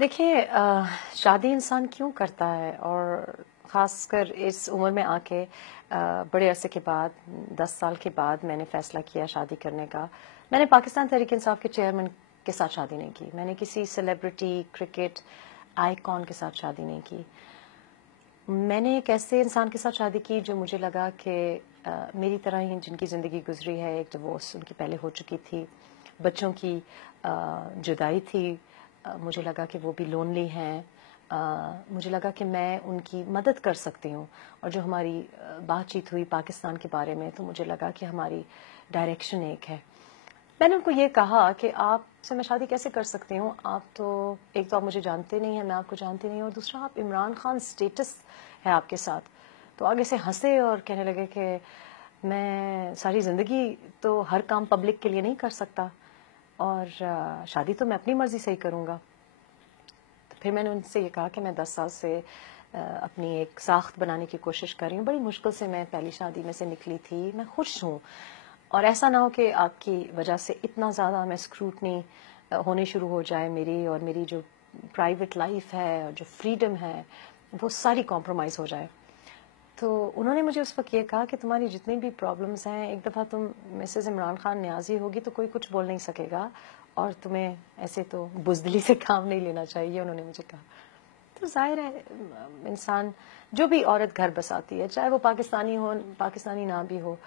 देखिए शादी इंसान क्यों करता है और ख़ास कर इस उम्र में आके बड़े अरसे के बाद 10 साल के बाद मैंने फ़ैसला किया शादी करने का। मैंने पाकिस्तान तहरीक इंसाफ के चेयरमैन के साथ शादी नहीं की। मैंने किसी सेलिब्रिटी क्रिकेट आइकॉन के साथ शादी नहीं की। मैंने एक ऐसे इंसान के साथ शादी की जो मुझे लगा कि मेरी तरह ही जिनकी ज़िंदगी गुजरी है, एक डिवोर्स उनकी पहले हो चुकी थी, बच्चों की जुदाई थी, मुझे लगा कि वो भी लोनली हैं, मुझे लगा कि मैं उनकी मदद कर सकती हूँ। और जो हमारी बातचीत हुई पाकिस्तान के बारे में, तो मुझे लगा कि हमारी डायरेक्शन एक है। मैंने उनको ये कहा कि आपसे मैं शादी कैसे कर सकती हूँ, आप तो एक तो आप मुझे जानते नहीं हैं, मैं आपको जानती नहीं हूँ, और दूसरा आप इमरान खान स्टेटस है आपके साथ। तो आगे से हंसे और कहने लगे कि मैं सारी ज़िंदगी तो हर काम पब्लिक के लिए नहीं कर सकता, और शादी तो मैं अपनी मर्ज़ी से ही करूँगा। तो फिर मैंने उनसे ये कहा कि मैं 10 साल से अपनी एक साख्त बनाने की कोशिश कर रही हूँ। बड़ी मुश्किल से मैं पहली शादी में से निकली थी, मैं खुश हूँ, और ऐसा ना हो कि आपकी वजह से इतना ज़्यादा मैं स्क्रूटनी होने शुरू हो जाए मेरी, और मेरी जो प्राइवेट लाइफ है और जो फ्रीडम है वो सारी कॉम्प्रोमाइज़ हो जाए। तो उन्होंने मुझे उस वक्त ये कहा कि तुम्हारी जितनी भी प्रॉब्लम्स हैं, एक दफ़ा तुम मिसेस इमरान खान न्याजी होगी तो कोई कुछ बोल नहीं सकेगा, और तुम्हें ऐसे तो बुज़दिली से काम नहीं लेना चाहिए, उन्होंने मुझे कहा। तो जाहिर है इंसान, जो भी औरत घर बसाती है, चाहे वो पाकिस्तानी हो पाकिस्तानी ना भी हो,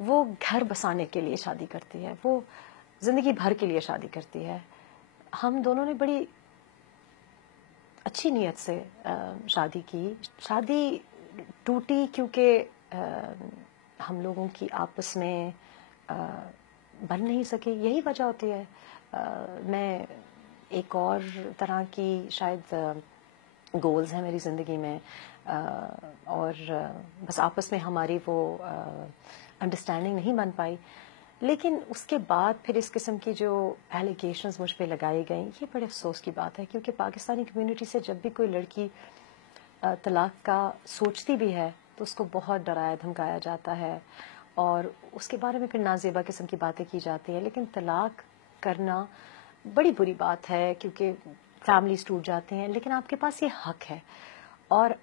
वो घर बसाने के लिए शादी करती है, वो ज़िंदगी भर के लिए शादी करती है। हम दोनों ने बड़ी अच्छी नीयत से शादी की। शादी टूटी क्योंकि हम लोगों की आपस में अ, बन नहीं सकी, यही वजह होती है। मैं एक और तरह की शायद गोल्स हैं मेरी ज़िंदगी में, और बस आपस में हमारी वो अंडरस्टैंडिंग नहीं बन पाई। लेकिन उसके बाद फिर इस किस्म की जो एलिगेशंस मुझ पे लगाई गई, ये बड़े अफसोस की बात है, क्योंकि पाकिस्तानी कम्युनिटी से जब भी कोई लड़की तलाक का सोचती भी है तो उसको बहुत डराया धमकाया जाता है, और उसके बारे में फिर नाजेबा किस्म की बातें की जाती हैं। लेकिन तलाक करना बड़ी बुरी बात है, क्योंकि फैमिलीज टूट जाती हैं, लेकिन आपके पास ये हक है। और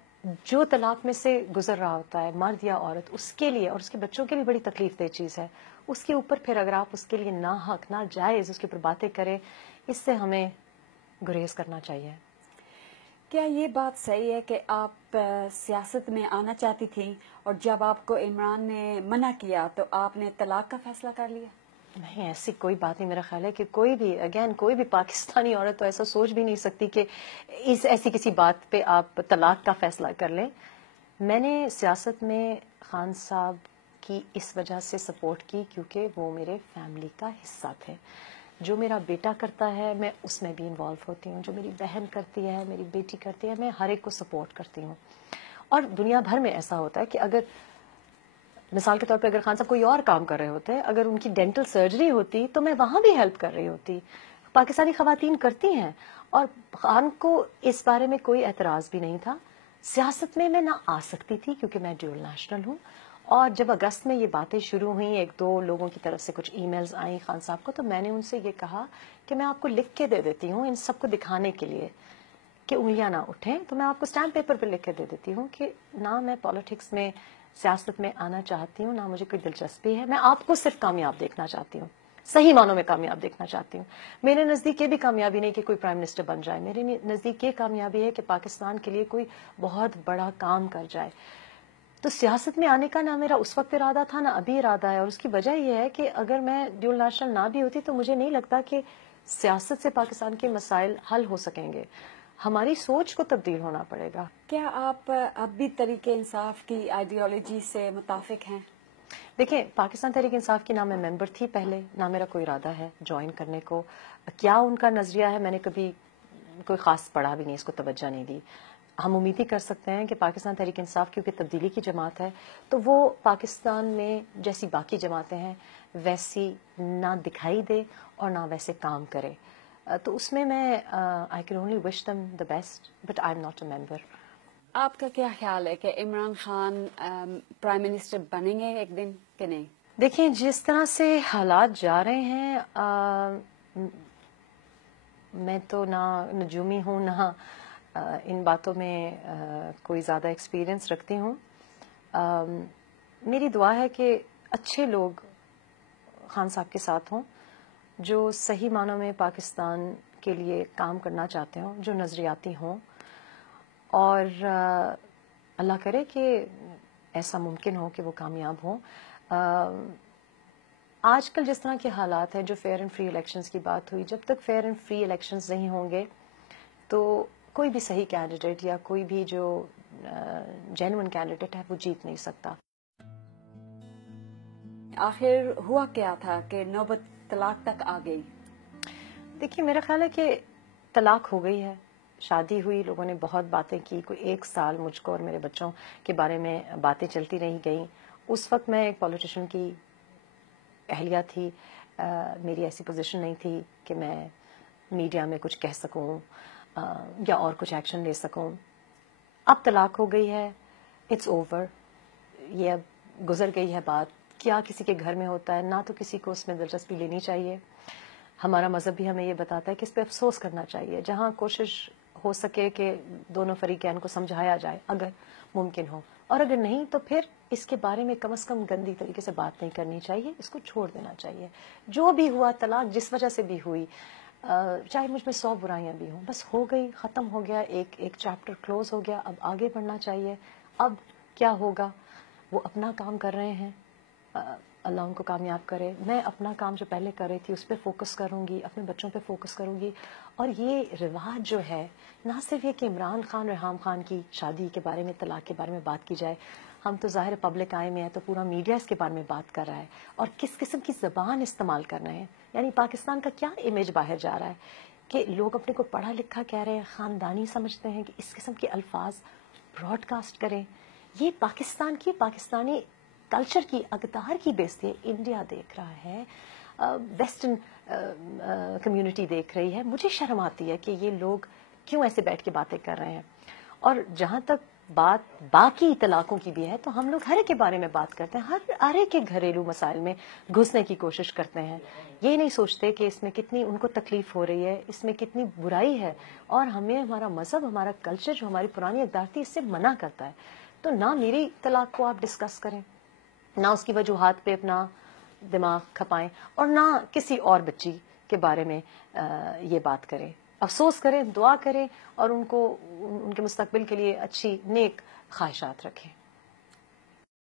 जो तलाक में से गुजर रहा होता है, मर्द या औरत, उसके लिए और उसके बच्चों के लिए बड़ी तकलीफ दह चीज़ है। उसके ऊपर फिर अगर आप उसके लिए ना हक ना जायज़ उसके ऊपर बातें करें, इससे हमें गुरेज करना चाहिए। क्या ये बात सही है कि आप सियासत में आना चाहती थी और जब आपको इमरान ने मना किया तो आपने तलाक का फैसला कर लिया? नहीं, ऐसी कोई बात नहीं। मेरा ख्याल है कि कोई भी कोई भी पाकिस्तानी औरत तो ऐसा सोच भी नहीं सकती कि इस ऐसी किसी बात पे आप तलाक का फैसला कर लें। मैंने सियासत में खान साहब की इस वजह से सपोर्ट की क्योंकि वो मेरे फैमिली का हिस्सा थे। जो मेरा बेटा करता है मैं उसमें भी इन्वॉल्व होती हूँ, जो मेरी बहन करती है, मेरी बेटी करती है, मैं हर एक को सपोर्ट करती हूँ। और दुनिया भर में ऐसा होता है कि अगर मिसाल के तौर पे अगर खान साहब कोई और काम कर रहे होते, अगर उनकी डेंटल सर्जरी होती तो मैं वहां भी हेल्प कर रही होती। पाकिस्तानी खवातीन करती हैं, और खान को इस बारे में कोई एतराज भी नहीं था। सियासत में मैं ना आ सकती थी क्योंकि मैं ड्यूल नेशनल हूँ, और जब अगस्त में ये बातें शुरू हुई, एक दो लोगों की तरफ से कुछ ईमेल्स आई खान साहब को, तो मैंने उनसे ये कहा कि मैं आपको लिख के दे देती हूँ इन सबको दिखाने के लिए कि उंगलियां ना उठें, तो मैं आपको स्टैम्प पेपर पे लिख के दे देती हूँ कि ना मैं पॉलिटिक्स में सियासत में आना चाहती हूँ, ना मुझे कोई दिलचस्पी है। मैं आपको सिर्फ कामयाब देखना चाहती हूँ, सही मानों में कामयाब देखना चाहती हूँ। मेरे नज़दीक ये भी कामयाबी नहीं कि कोई प्राइम मिनिस्टर बन जाए, मेरे नज़दीक ये कामयाबी है कि पाकिस्तान के लिए कोई बहुत बड़ा काम कर जाए। तो सियासत में आने का ना मेरा उस वक्त इरादा था, ना अभी इरादा है, और उसकी वजह यह है कि अगर मैं ड्यूल नेशनल ना भी होती तो मुझे नहीं लगता कि सियासत से पाकिस्तान के मसाइल हल हो सकेंगे। हमारी सोच को तब्दील होना पड़ेगा। क्या आप अब भी तरीके इंसाफ की आइडियोलॉजी से मुताफिक हैं? देखिए, पाकिस्तान तहरीक इंसाफ की ना मैं मेंबर थी पहले, ना मेरा कोई इरादा है ज्वाइन करने को। क्या उनका नजरिया है, मैंने कभी कोई खास पढ़ा भी नहीं, इसको तवज्जो नहीं दी। हम उम्मीद ही कर सकते हैं कि पाकिस्तान तहरीक इंसाफ क्योंकि तब्दीली की जमात है, तो वो पाकिस्तान में जैसी बाकी जमातें हैं वैसी ना दिखाई दे और ना वैसे काम करे। तो उसमें मैं I can only wish them the best, but I am not a member. आपका क्या ख्याल है कि इमरान खान प्राइम मिनिस्टर बनेंगे एक दिन कि नहीं? देखिए, जिस तरह से हालात जा रहे हैं, میں تو نہ نجومی ہوں، نہ ان باتوں میں کوئی زیادہ ایکسپیرینس رکھتی ہوں. میری دعا ہے کہ اچھے لوگ خان صاحب کے ساتھ ہوں، جو صحیح معنوں میں پاکستان کے لیے کام کرنا چاہتے ہوں، جو نظریاتی ہوں، اور اللہ کرے کہ ایسا ممکن ہو کہ وہ کامیاب ہوں. آج کل جس طرح کے حالات ہیں، جو فیئر اینڈ فری الیکشنز کی بات ہوئی، جب تک فیئر اینڈ فری الیکشنز نہیں ہوں گے تو کوئی بھی صحیح کینڈیڈیٹ یا کوئی بھی جو جینوئن کینڈیڈیٹ ہے وہ جیت نہیں سکتا. آخر ہوا کیا تھا کہ نوبت طلاق تک آ گئی؟ دیکھیے، میرا خیال ہے کہ طلاق ہو گئی ہے، شادی ہوئی، لوگوں نے بہت باتیں کی، کوئی 1 سال مجھ کو اور میرے بچوں کے بارے میں باتیں چلتی رہی گئیں. اس وقت میں ایک پولیٹیشین کی اہلیہ تھی، میری ایسی پوزیشن نہیں تھی کہ میں میڈیا میں کچھ کہہ سکوں یا اور کچھ ایکشن لے سکوں. اب طلاق ہو گئی ہے، اٹس اوور، یہ اب گزر گئی ہے بات. کیا کسی کے گھر میں ہوتا ہے، نہ تو کسی کو اس میں دلچسپی لینی چاہیے. ہمارا مذہب بھی ہمیں یہ بتاتا ہے کہ اس پہ افسوس کرنا چاہیے، جہاں کوشش ہو سکے کہ دونوں فریقین کو سمجھایا جائے اگر ممکن ہو، اور اگر نہیں تو پھر اس کے بارے میں کم از کم گندی طریقے سے بات نہیں کرنی چاہیے، اس کو چھوڑ دینا چاہیے. جو بھی ہوا، طلاق جس وجہ سے بھی ہوئی، چاہے مجھ میں 100 برائیاں بھی ہوں، بس ہو گئی، ختم ہو گیا، ایک چیپٹر کلوز ہو گیا. اب آگے بڑھنا چاہیے. اب کیا ہوگا، وہ اپنا کام کر رہے ہیں، اللہ ان کو کامیاب کرے. میں اپنا کام جو پہلے کر رہی تھی اس پہ فوکس کروں گی، اپنے بچوں پہ فوکس کروں گی. اور یہ رواج جو ہے، نہ صرف یہ کہ عمران خان ریحام خان کی شادی کے بارے میں، طلاق کے بارے میں بات کی جائے، ہم تو ظاہر پبلک آئے میں ہیں تو پورا میڈیا اس کے بارے میں بات کر رہا ہے، اور کس قسم کی زبان استعمال کر رہے ہیں. یعنی پاکستان کا کیا امیج باہر جا رہا ہے کہ لوگ اپنے کو پڑھا لکھا کہہ رہے ہیں، خاندانی سمجھتے ہیں، کہ اس قسم کے الفاظ براڈ کاسٹ کریں. یہ پاکستان کی، پاکستانی کلچر کی، اقدار کی بیزتی ہے. انڈیا دیکھ رہا ہے، ویسٹرن کمیونٹی دیکھ رہی ہے. مجھے شرم آتی ہے کہ یہ لوگ کیوں ایسے بیٹھ کے باتیں کر رہے ہیں. اور جہاں تک بات باقی طلاقوں کی بھی ہے تو ہم لوگ ہر ایک کے بارے میں بات کرتے ہیں، ہر ایک کے گھریلو مسائل میں گھسنے کی کوشش کرتے ہیں. یہ نہیں سوچتے کہ اس میں کتنی ان کو تکلیف ہو رہی ہے، اس میں کتنی برائی ہے، اور ہمیں ہمارا مذہب، ہمارا کلچر جو ہماری پرانی اقدار تھی اس سے منع کرتا ہے. تو نہ میری طلاق کو آپ ڈسکس کریں، نہ اس کی وجوہات پہ اپنا دماغ کھپائیں، اور نہ کسی اور بچی کے بارے میں یہ بات کریں. افسوس کریں، دعا کریں، اور ان کو ان کے مستقبل کے لیے اچھی نیک خواہشات رکھیں.